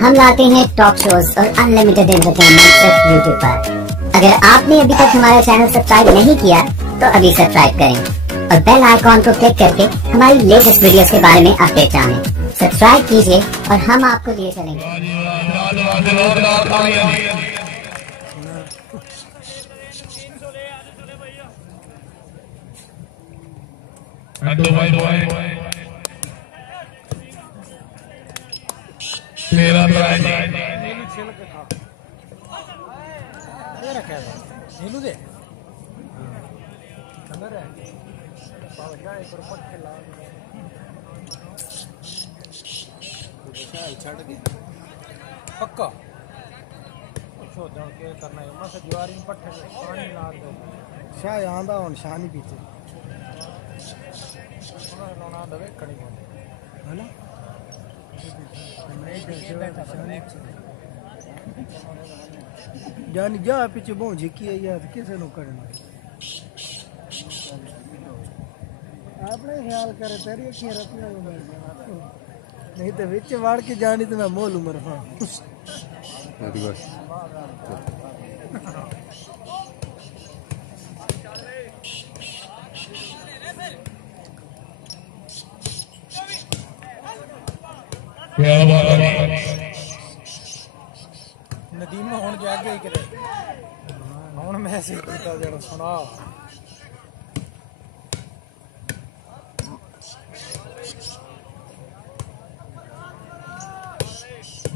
हम लाते हैं top shows और अनलिमिटेड एंटरटेनमेंट सिर्फ यूट्यूब पर। अगर आपने अभी तक हमारा चैनल सब्सक्राइब नहीं किया तो अभी सब्सक्राइब करें और बेल आइकॉन को क्लिक करके हमारी लेटेस्ट वीडियोस के बारे में अपडेट जानें। सब्सक्राइब कीजिए और हम आपको लिए चलेंगे। तेरा नीलू दे अंदर है बाबा जाए पर पट के ला विशाल छड़ दे पक्का पूछो दो के करना है मत ज्वारी में पट्टे पानी ला दो शाय आंदा और शानी पीछे ना दवे कणी है ना नहीं दे शानी जानी जा पीछे बहुत झिकी है यार किसे नु करना आपने ख्याल करे तेरी की रखना नहीं तो विच वाड़ के जानी तो मैं मोल उमर हां वेरी गुड क्या बात है नदीम हुन जागे ही करे हुन मैसेज कीता जड़ा सुना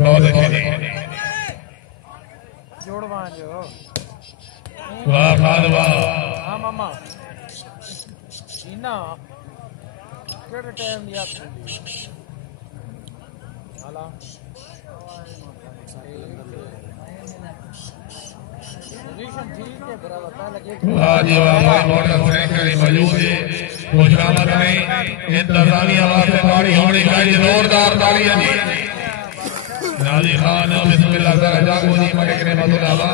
बहुत अच्छे जोड़वा जो वाह खाद वाह हां मामा इना केड़े टाइम दी आप हाला वाह जी वाह बहुत फ्रेंकली मौजूद है खुशनामा करें इंतजामी आवाज से ताड़ी होनी चाहिए जोरदार ताड़ियां जी नाजी खान बिस्मिल्लाह रजा को जी मलिक ने मदुलावा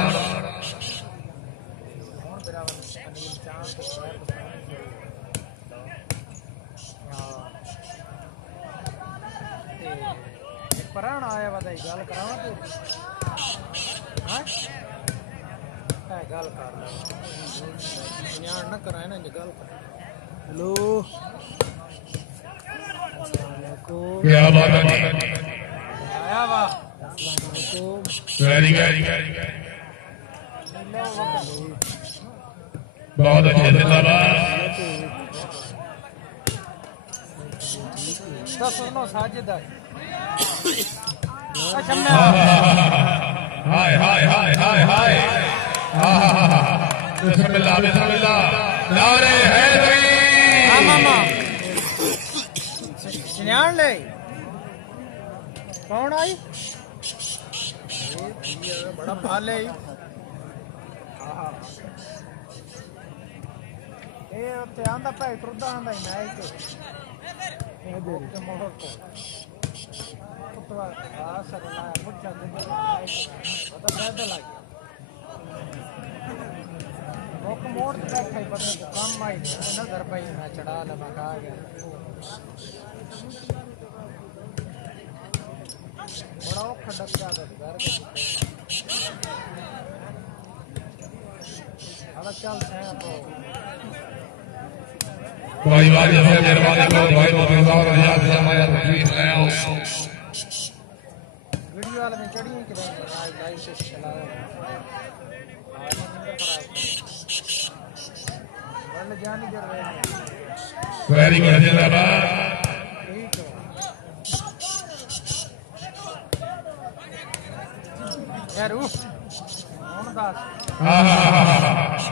पराण आया वादा गल करावा तू हां गल कर न्याण न कराए ना गल कर हेलो अस्सलाम वालेकुम क्या बात है आया वाह अस्सलाम वालेकुम वेरी गुड बहुत अच्छे जिंदाबाद तो सुनो साजिद हाय हाय हाय हाय हाय बिस्मिल्लाह बिस्मिल्लाह नारे हैदरी हां मामा न्याण ले कौन आई बड़ा भाले हां ए ते आंदा भाई टुरदा आंदा ही मैं के ओके मोड़ को तो आ सकला मुझे तो बैठ लग ओक मोड़ पे बैठा ही पता कम आई नजर पे मैं चढ़ा लगा आ गया बड़ा खड़क जा घर अरे चल है तो भाई भाई जैसे मेहरबानी करो भाई तो और रियाज से हमारा तकलीफ ले आओ वीडियो वाले में चढ़ी कि आज लाइव से चला आज नंबर खराब बल जानी कर रहे हैं वेरी गुड जिंदाबाद ठीक है यार कौन दास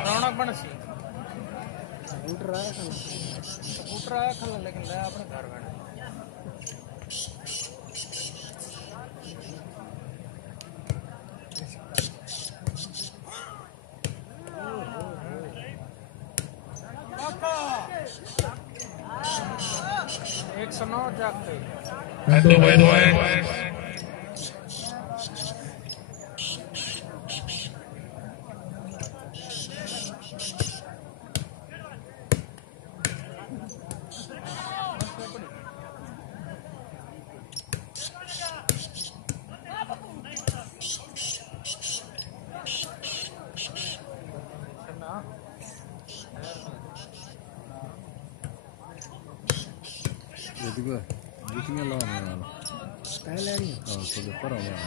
रौनक बनसी स्कूटर आया खल लेकिन ले अपने घर बैठा एक 109 जागते जुतियां लाने वाला पहले नहीं हां तो पर आना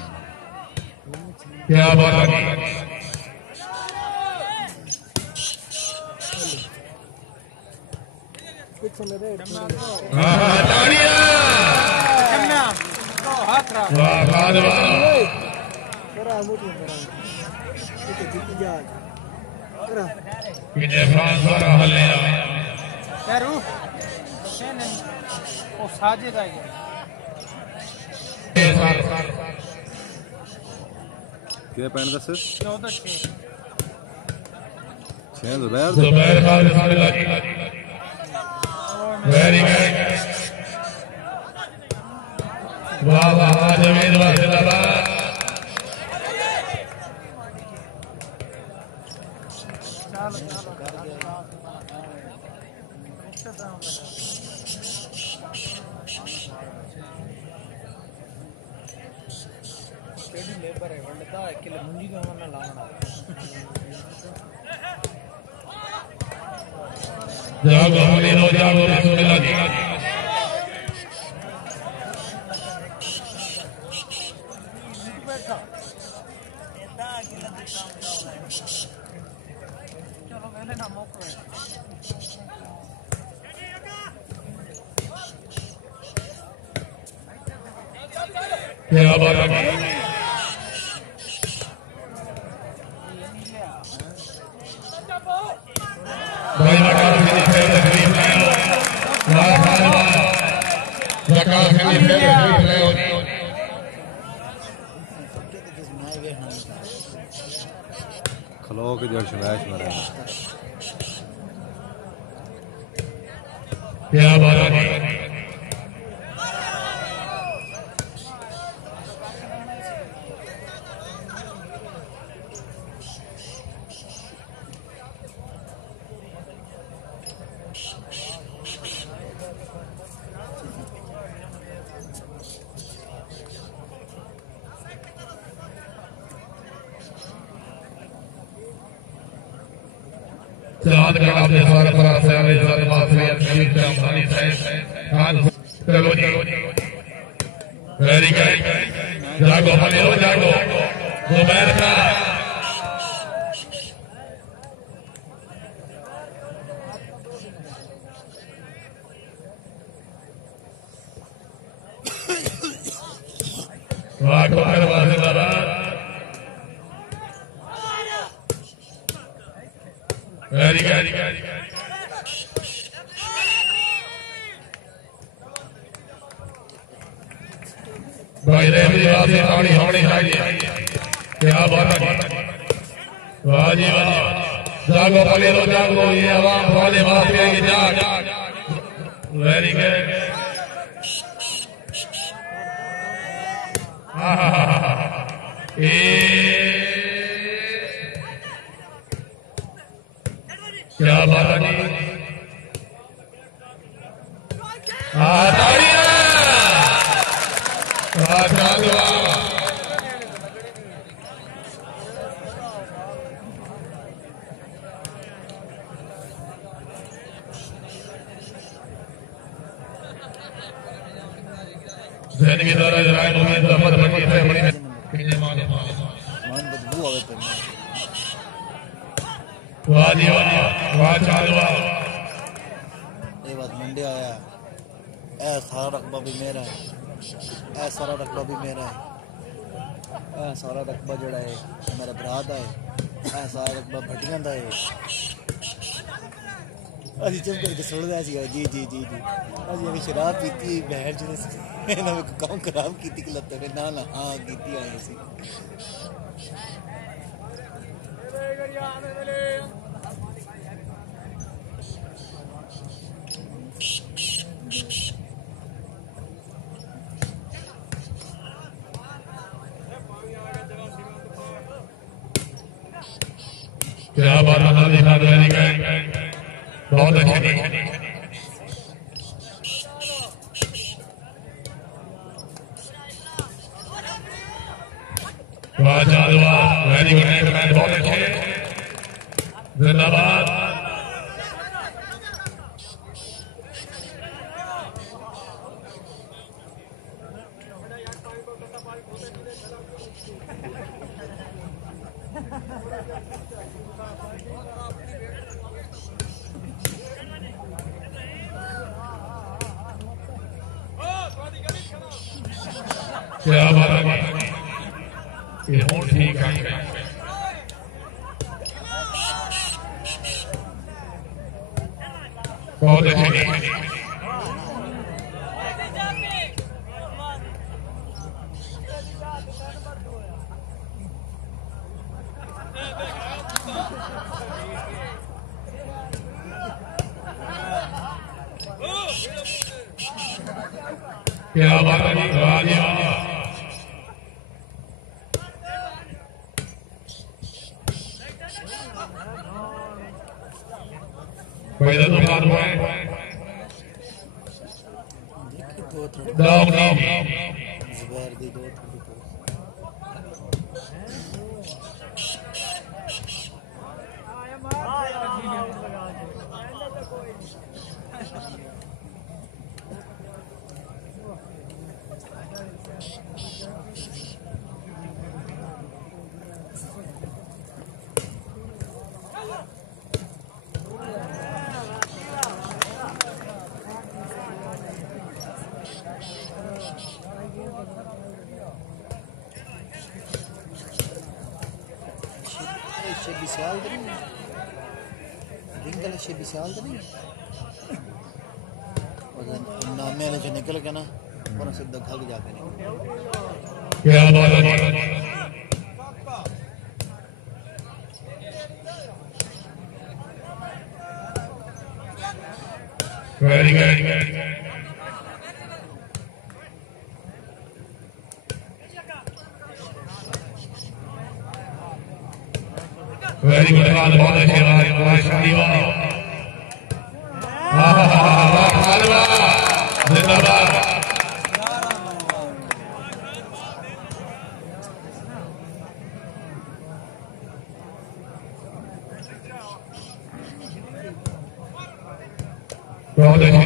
क्या बात है कुछ मेरे तालियां कन्या तो हाथ रहा वाह वाह वाह करा मुझे करा ये जीत जा करा कि फ्रांस वाला हल्ले करू शेन ओ साजिद आई क्या पहन दस 14-6 जुबैर जुबैर खालिद खालिद वेरी गुड वाह वाह जमीन वाह जिंदाबाद लेबर है वंडता है कि मुंडी का वरना लावना जागो मुनीनो जागो रसूलुल्लाह जी चलो पहले ना मौका है क्या बात है भाई मकान के लिए तकलीफ है वाह वाह मकान के लिए तकलीफ है खलो के जड़ शवैश मरे क्या बात है चाँद का आपने सारे पर सारे सारे माफिया शरीफ का सानी है चलो जी वेरी गुड जागो मनीनो जागो जुबैर का वाह ठोकर वाह जिंदाबाद वेरी गुड भाई रेवड़ी वासी ताड़ी होनी चाहिए क्या बात है वाह जी वाह जागो पलेरो जागो ये आवाम वाले माफिया की जाग वेरी गुड क्या बात है ताड़ियां जिंदगी द्वारा जराए उम्मीद अहमद बनी है बड़ी मान बदबू आवे तो वाह जी वाह वाह चालू ये बात मंडे आया ए सारा रकबा भी मेरा है ए सारा रकबा भी मेरा है ए सारा रकबा जड़ा है मेरा भरा दा है ए सारा रकबा भटियां दा है अभी चुप करके सुन रहा सी जी जी जी जी अभी अभी शराब पीती बहर जो ना मैं काम खराब की थी लगता है ना ना हाँ कीती आए सी क्या बात है बहुत अच्छी वाह चालू वेरी गुड मैच बहुत अच्छे जिंदाबाद क्या बात है, ये हो ठीक है। बहुत अच्छी क्या बात है, पहले तो बात हुआ जुबैर दी दो नामे वाले जो निकल गया ना और सीधा खा के जाके निकल क्या बात है, वेरी गुड, वेरी गुड, बहुत अच्छी जिंदाबाद। बहुत अच्छी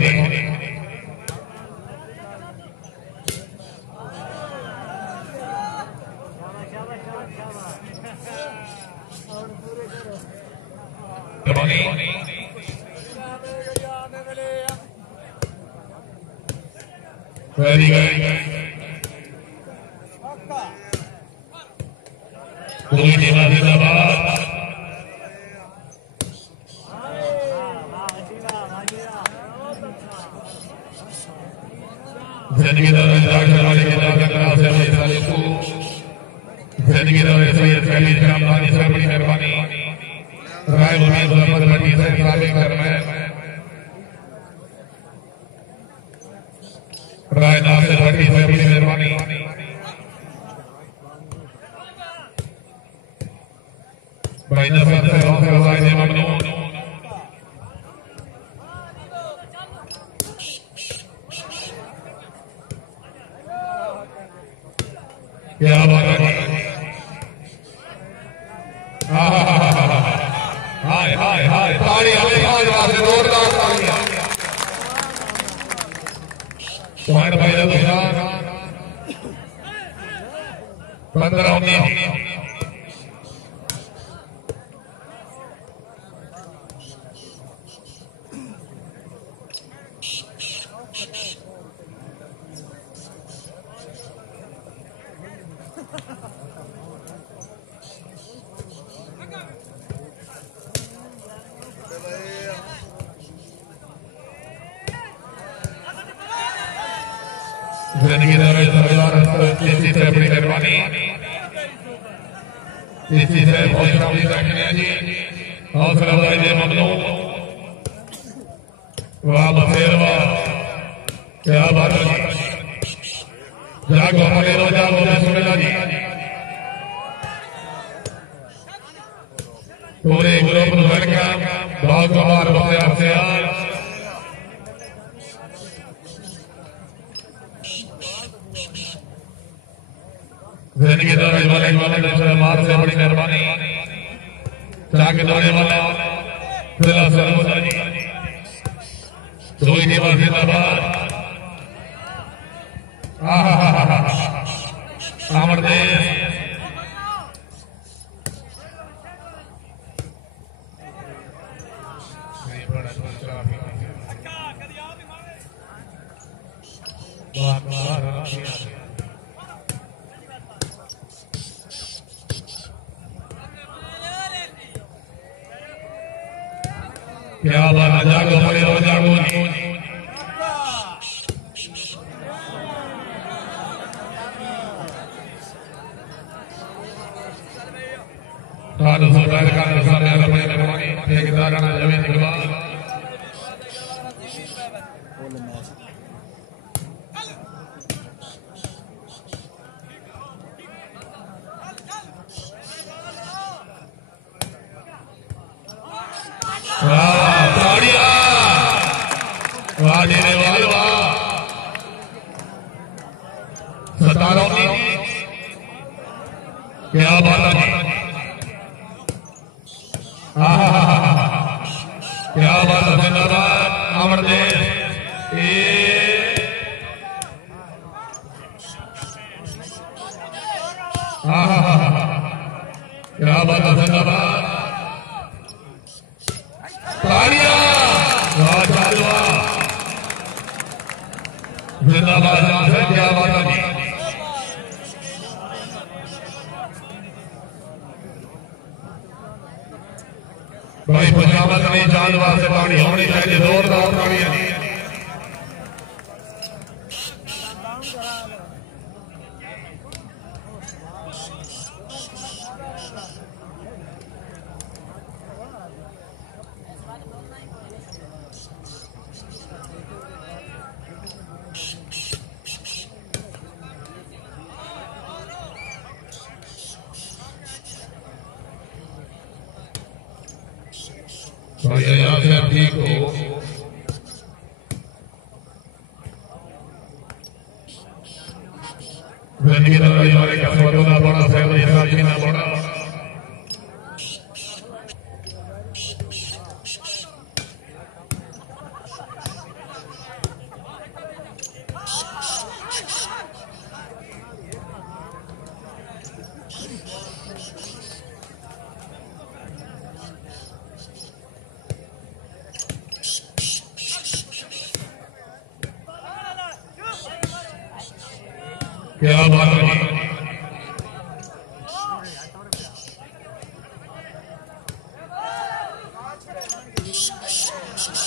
वेरी गुड, पूरी टीम जिंदाबाद। जिंदगी दौरे वाले के नाम से जिंदगी दौरे सैयद खलील शामदानी से बड़ी मेहरबानी राय उम्मीद मोहम्मद भट्टी से इस्लामी करना राय नासिर भट्टी से बड़ी मेहरबानी भाई नफरत से हौसला वाहिद ममनून क्या बात है, हाय हाय हाय ताली जोरदार तालियां तुम्हारे भाई तो 15-19 जिंदगी दौरे किसी से बड़ी मेहरबानी किसी से खुशहाली रखने जी हौसला वाहिद ममनून वाह बसेरवा क्या बात है, जागो हमारे जागो सुनेगा जी पूरे ग्रुप वेलकम बहुत बार बसे आपसे जिंदगी दौरे वाले मार से बड़ी मेहरबानी जाके दौड़े वाला जिला सरवदा जी दोई टीम जिंदाबाद अमरदेव क्या बात है, जागो बोले रो जागो तारो सुधार का सारे अपने लगानी ठेकेदार का जमीन निकलवा बोले मैच वाह ताड़िया वाह देने वाले वाह 17 क्या बात है, क्या बात है, जिंदाबाद अमरदेव क्या बात है, जिंदाबाद तालियां वाह चालवा जिंदाबाद है, क्या बात है भाई खुशामद नहीं चांद वास्ते पानी होनी चाहिए जोरदार तालियां भाई यहाँ से आप ठीक हो जिंदगी का हमारे का सोचना बड़ा फैसला जीना बड़ा क्या बात है,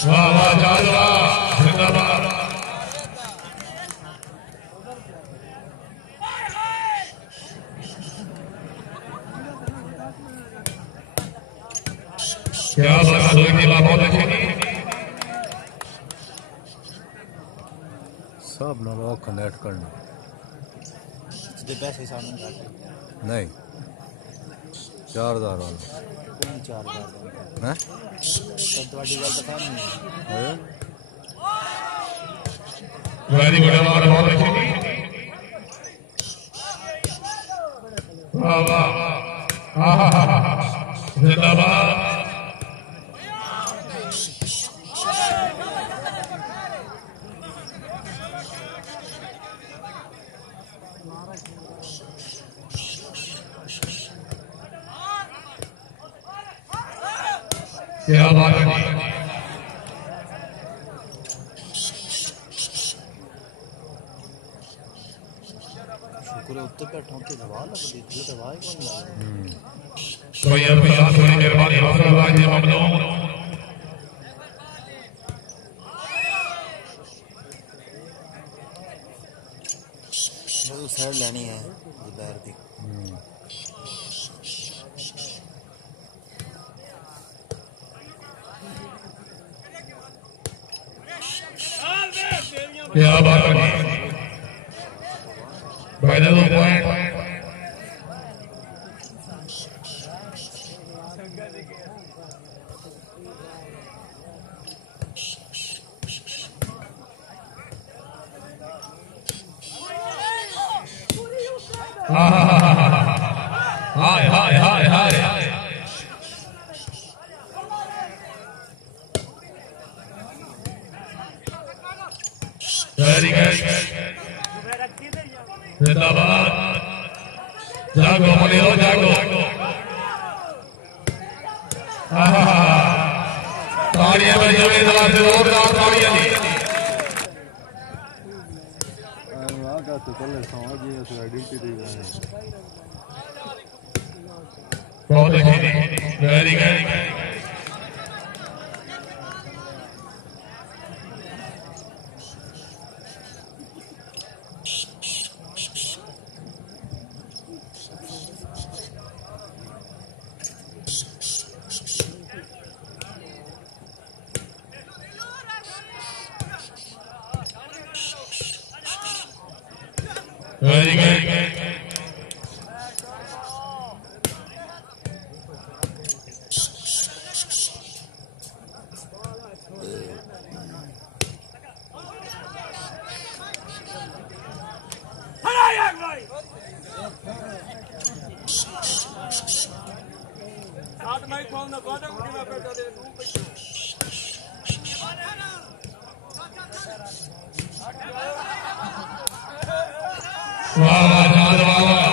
वाह वाह चालवा जिंदाबाद क्या बात है, बहुत अच्छी सब लोग कनेक्ट करना पैसे सामने नहीं 4000 वाला 4000 हैं ਤੁਹਾਡੀ ਗੱਲ ਤਾਂ ਨਹੀਂ है वेरी गुड बहुत अच्छी वाह वाह जिंदाबाद क्या बात है, शुक्र उत्ते बैठा के दवा लगदी थी दवा ही कौन लगा तो ये प्रयास बड़ी मेहरबानी हौसला वाजे ममनून वो साइड लेनी है जुबैर की क्या बात है भाई दो पॉइंट हाय हाय हाय हाय वेरी गुड जिंदाबाद जागो बोले हो जागो तालियां बजाओ जवाब से जोरदार तालियां दी आगा तो कल समझ गए तो आइडेंटिटी बहुत अच्छी वेरी गुड वाह वाह चांद वाह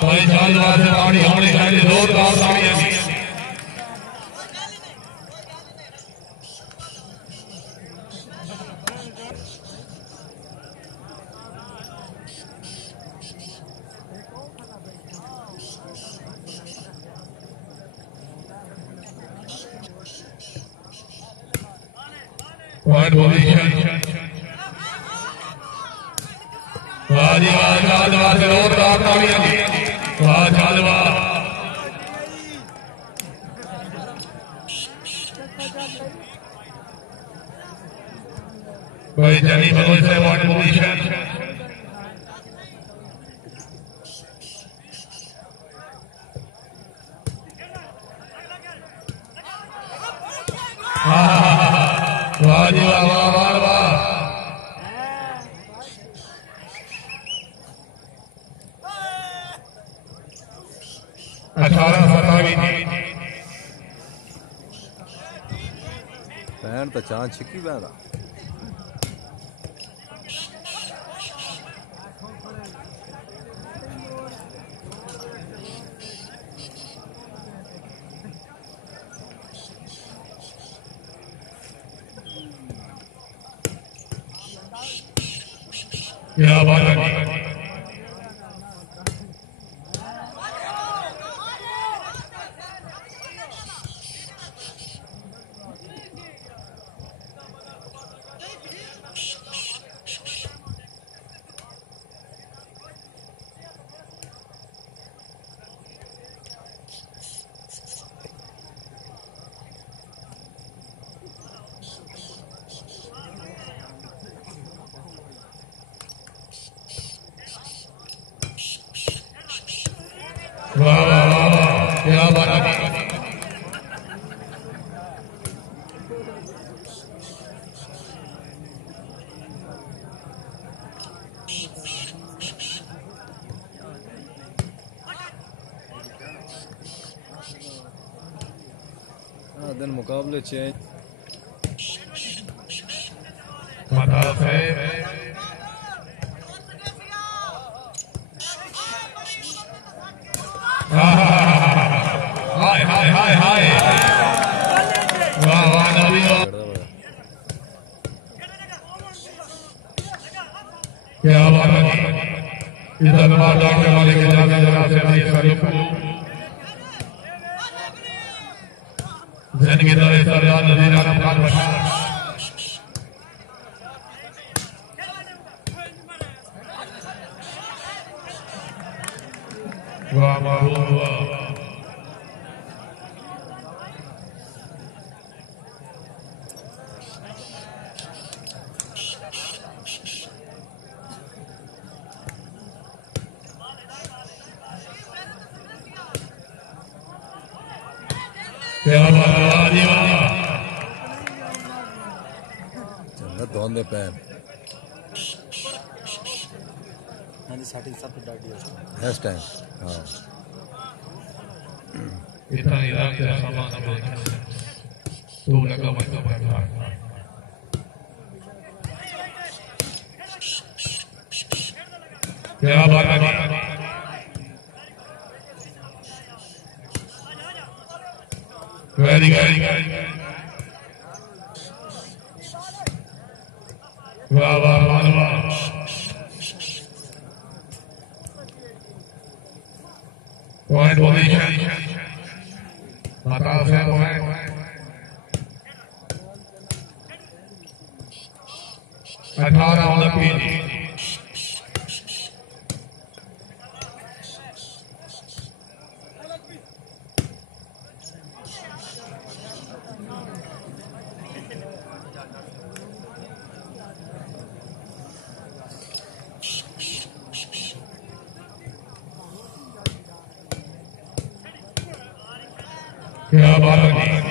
कोई चांद वाह से ताड़ी होनी चाहिए जोरदार ताड़ियां पॉइंट पोजीशन वाह जी वाह चांद वाह से जोरदार ताड़ियां वाह चांद वाह कोई जनी बगल से पॉइंट पोजीशन वाह जी वाह वाह वाह वाह 18-27 पैन तो चां छिकी बैदा क्या बात है वाह वाह वाह वाह क्या बात है दिन मुकाबले चेंज माता से हाय हाय हाय हाय वाह वाह नबी क्या बात है इधर बार डॉक्टर वाले के जाने जरा से भाई करीब जन की तरह सरदार नजीरा का पार बैठा वाह वाह वाह क्या बात है चंगा धोंदे पैन मैंने साटी सब डाटी है नेक्स्ट टाइम हां इतना इलाज का सामान हमें तू लगा मत बैठा क्या बात है वेरी गुड वाह वाह वाह वाह पॉइंट पोजीशन बताओ से पॉइंट अठारह 29 क्या बात है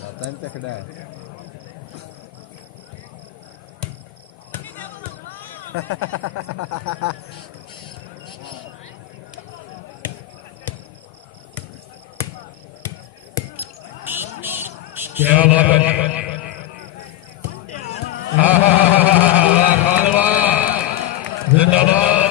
Katanya tak ada. क्या बात है जिंदाबाद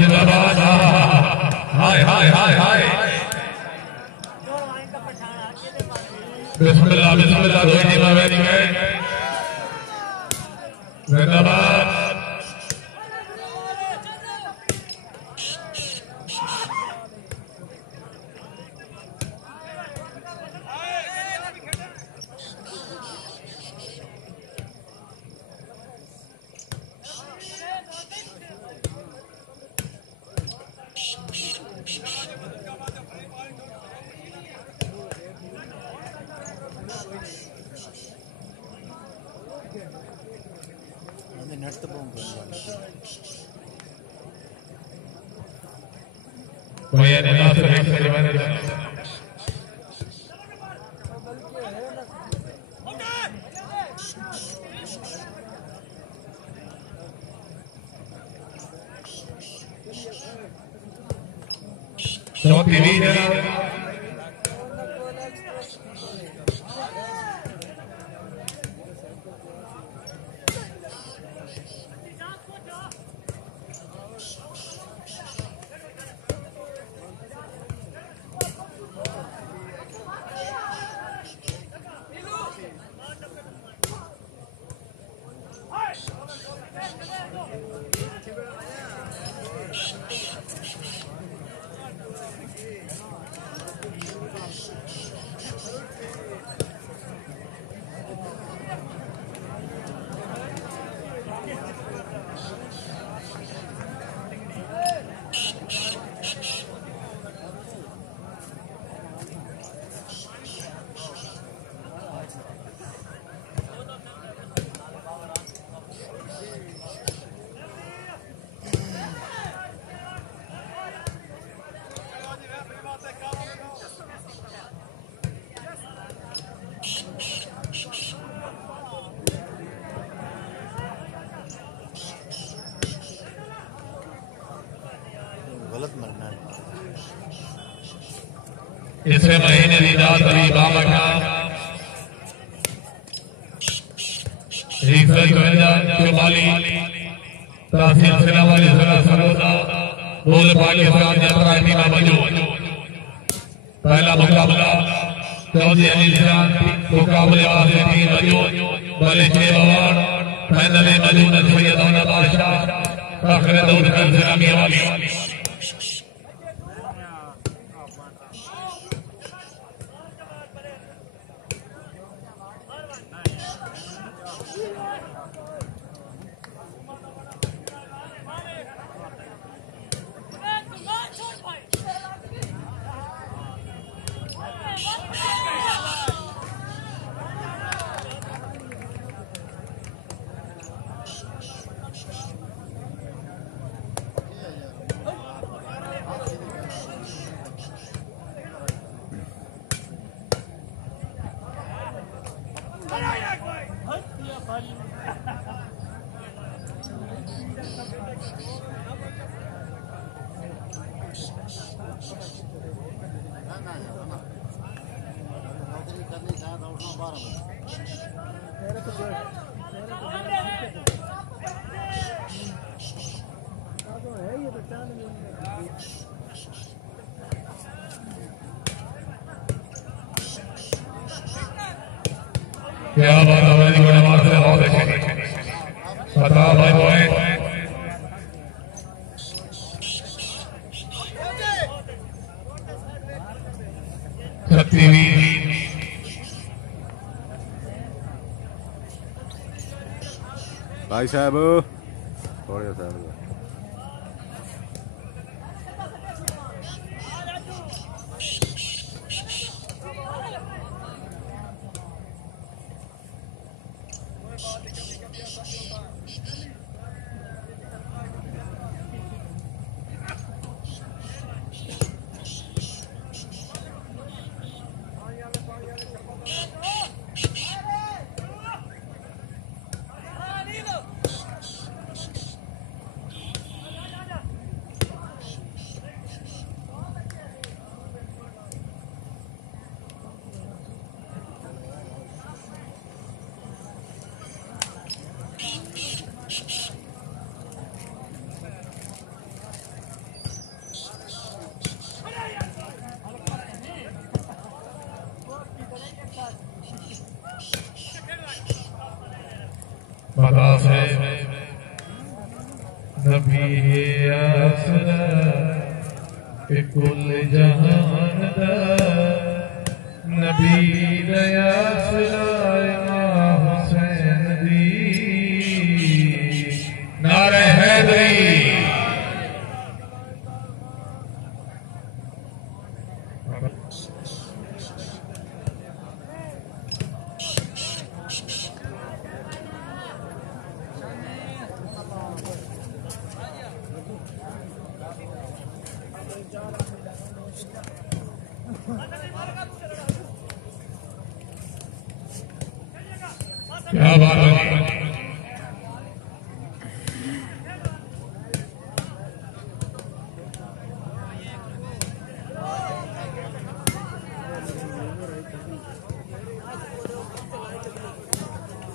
जिंदाबाद हाय हाय हाय हाय बिस्मिल्लाह बिस्मिल्लाह दो टीम में गए जिंदाबाद नेट तो बहुत कोई नहीं तो एक सेकंड चौथी वीडियो गलत मरना है। इसे महीने की रात अभी बाबा का एक सौ चौवाली तहसील सिलावाली जिला सरोदा बोल पाली पहला मुकाबला चौधरी अनिल खान मुकाबले वाले टीम मौजूद बड़े छह अवार्ड फाइनल में मौजूद सैयद बादशाह आखिर दूर सलामी वाली क्या बात है वेरी गुड आवाज से बहुत अच्छे पता भाई बॉय भाई साहब थोड़े साहब पता से नबी आसरा कुल जहान दा नबी आसरा इमाम हुसैन दी नारे हैदरी क्या बात है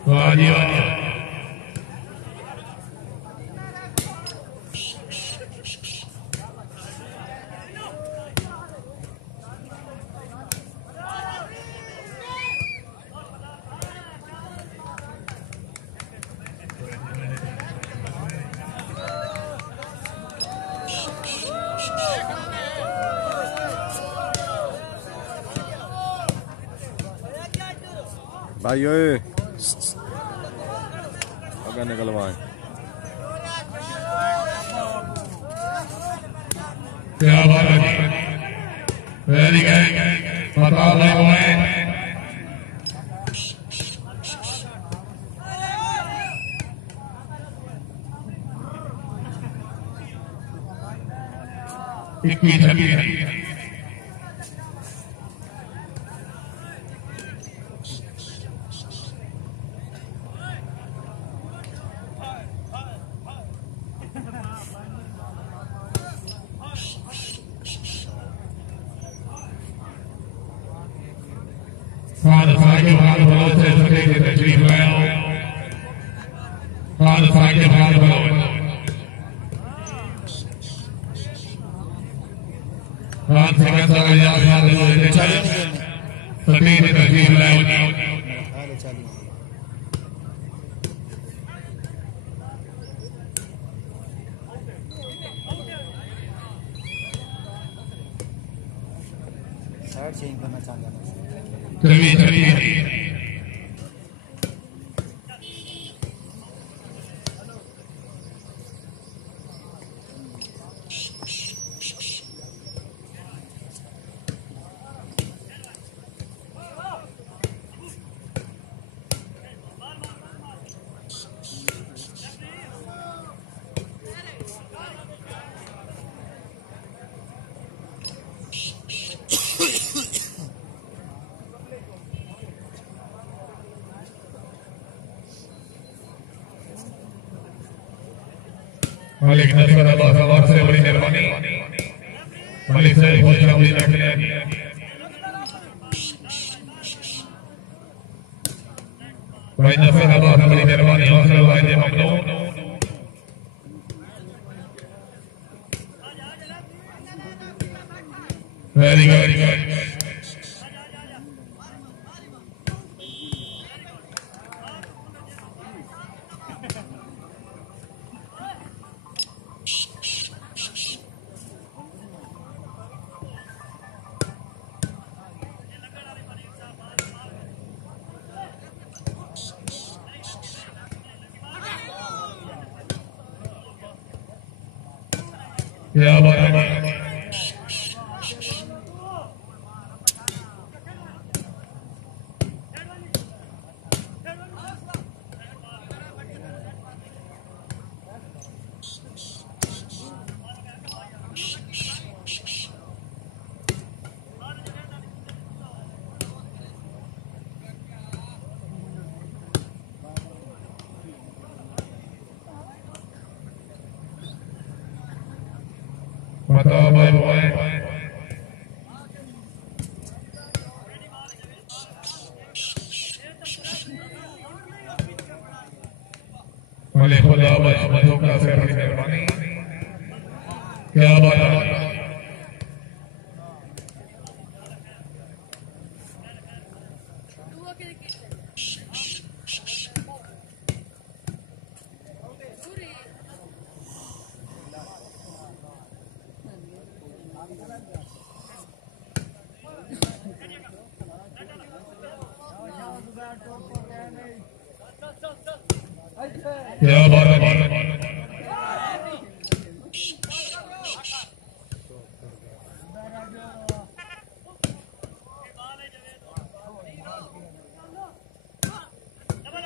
वाह जी वाह भाई ओए अगर निकलवाए क्या बात है वेरी गुड पता भाई बॉय इक्कीस Father, thank you, Father, for those that have taken the tree well. Father, thank you, Father, for those. Father, thank you, Father, for those that have taken the tree well. Side change करना चाहता हूँ चलिए चलिए मालिक नसर अल्लाह से बड़ी मेहरबानी मालिक से बहुत जल्दी रख लिया भाई नसर अल्लाह से बड़ी मेहरबानी हौसला वाहिद ममनून वेरी गुड क्या बात है बताओ भाई बॉय वाले खुदा भाई अहमदों का से बड़ी मेहरबानी क्या बात है क्या बात है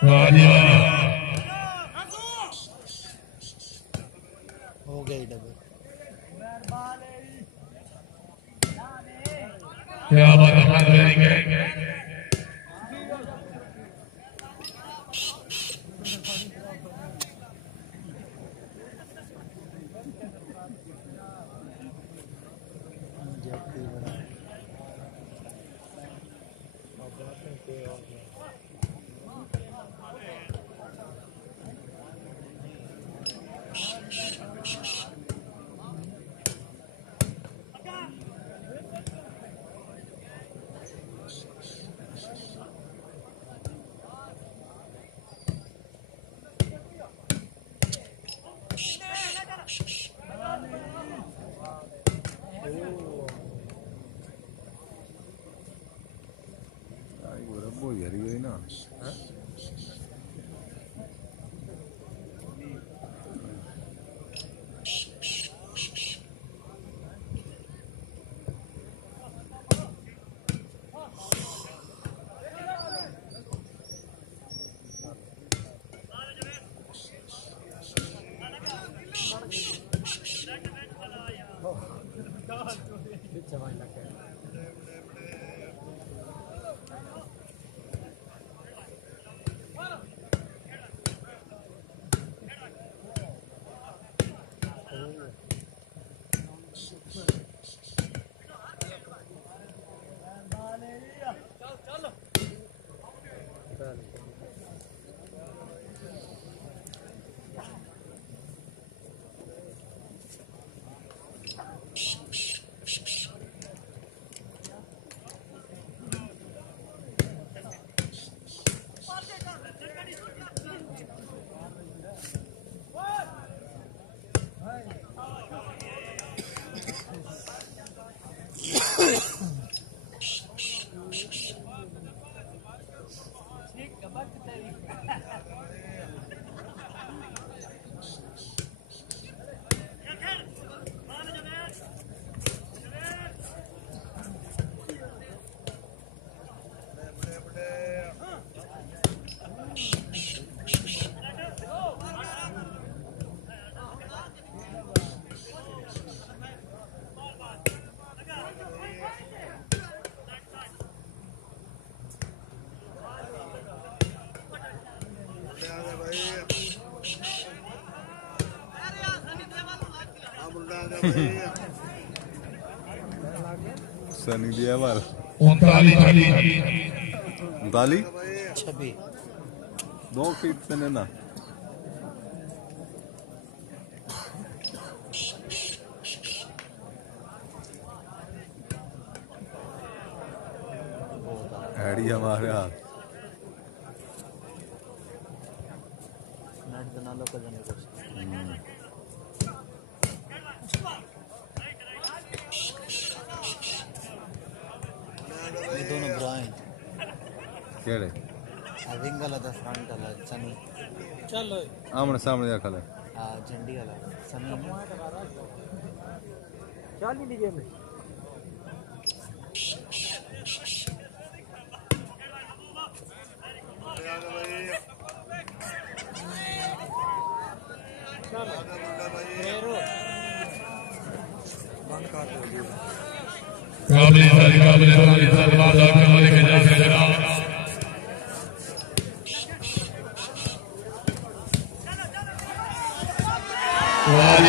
वाह जी वाह हो गई डबल क्या बात है वेरी गुड वो यारी गई ना सनी दिया बार 39 छबी 2 फीट से ना हैडी हमारे हाथ नेट बना लो कर जाने को ये दोनों ब्राइन केड़े विंग वाला था फ्रंट वाला सनी चलो आमने सामने देखा ले झंडी वाला सनी चल ही लीजिए में काबिल सारी बात आपके हमारे के जैसे जनाब वाह